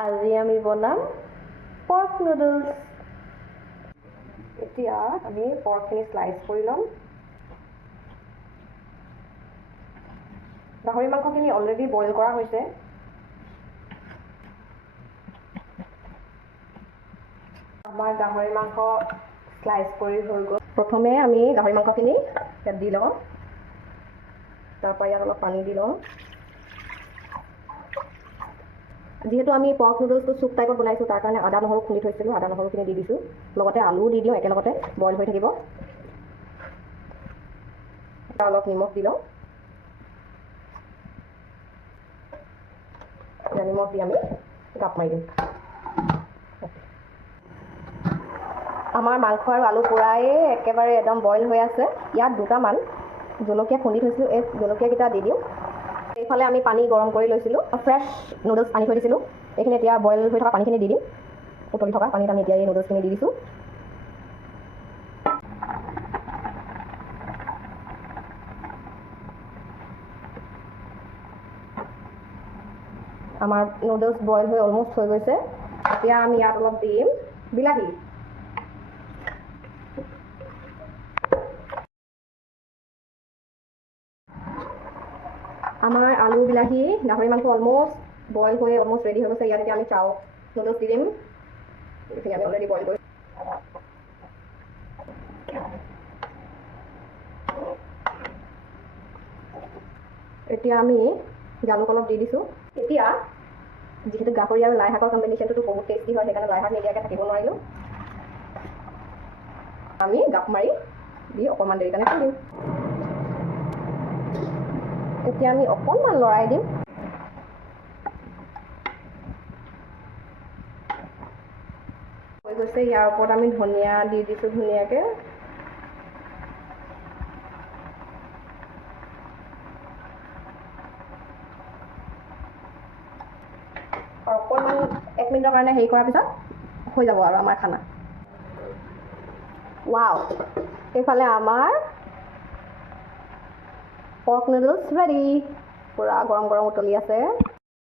আজি আমি বনাম পৰ্ক নুডলছ। এতিয়া আমি পৰ্কখিনি স্লাইচ কৰি ল'ম। গাহৰি মাংসখিনি অলৰেডি বইল কৰা হৈছে। আমাৰ গাহৰি মাংস স্লাইচ কৰি হৈ গ'ল। প্ৰথমে আমি গাহৰি মাংসখিনি ইয়াত দি লওঁ। তাৰপৰা ইয়াত অলপ পানী দি লওঁ। যিহেতু আমি পৰ্ক নুডলছটো চুপ টাইপত বনাইছোঁ, তাৰ কাৰণে আদা নহৰু খুন্দি থৈছিলোঁ, আদা নহৰুখিনি দি দিছোঁ। লগতে আলুও দি দিওঁ, একেলগতে বইল হৈ থাকিব। অলপ নিমখ দি লওঁ। নিমখ দি আমি গাপ মাৰি দিওঁ। আমাৰ মাংস আৰু আলু পূৰাই একেবাৰে একদম বইল হৈ আছে। ইয়াত দুটামান জলকীয়া খুন্দি থৈছিলোঁ, এই জলকীয়াকেইটা দি দিওঁ। এইফালে আমি পানী গৰম কৰি লৈছিলোঁ, ফ্ৰেছ নুডলছ আনি থৈ দিছিলোঁ। এইখিনি এতিয়া বইল হৈ থকা পানীখিনি দি দিম। উতলি থকা পানীত আমি এতিয়া এই নুডলছখিনি দি দিছোঁ। আমাৰ নুডলছ বইল হৈ অলমষ্ট হৈ গৈছে। এতিয়া আমি ইয়াত অলপ দিম বিলাহী। আমাৰ আলু বিলাহী গাহৰি মাংস অলমষ্ট বইল হৈ অলমষ্ট ৰেডি হৈ গৈছে। ইয়াত এতিয়া আমি চাও নুডলছ দি দিম। এইখিনি আমি অলৰেডি বইল কৰি এতিয়া আমি জালুক অলপ দি দিছোঁ। এতিয়া যিহেতু গাহৰি আৰু লাই শাকৰ কম্বিনেশ্যনটো বহুত টেষ্টি হয়, সেইকাৰণে লাই শাক নিদিয়াকৈ থাকিব নোৱাৰিলোঁ। আমি গাপ মাৰি দি অকণমান দেৰি কাৰণে থৈ দিম। এতিয়া আমি অকণমান লৰাই দিম। হৈ গৈছে। ইয়াৰ ওপৰত আমি ধনিয়া দি দিছোঁ ধুনীয়াকৈ। অকণমান 1 মিনিটৰ কাৰণে হেৰি কৰাৰ পিছত হৈ যাব আৰু আমাৰ খানা। ৱাও, এইফালে আমাৰ পৰ্ক নুডলছ ৰেডি। পূৰা গৰম গৰম উতলি আছে।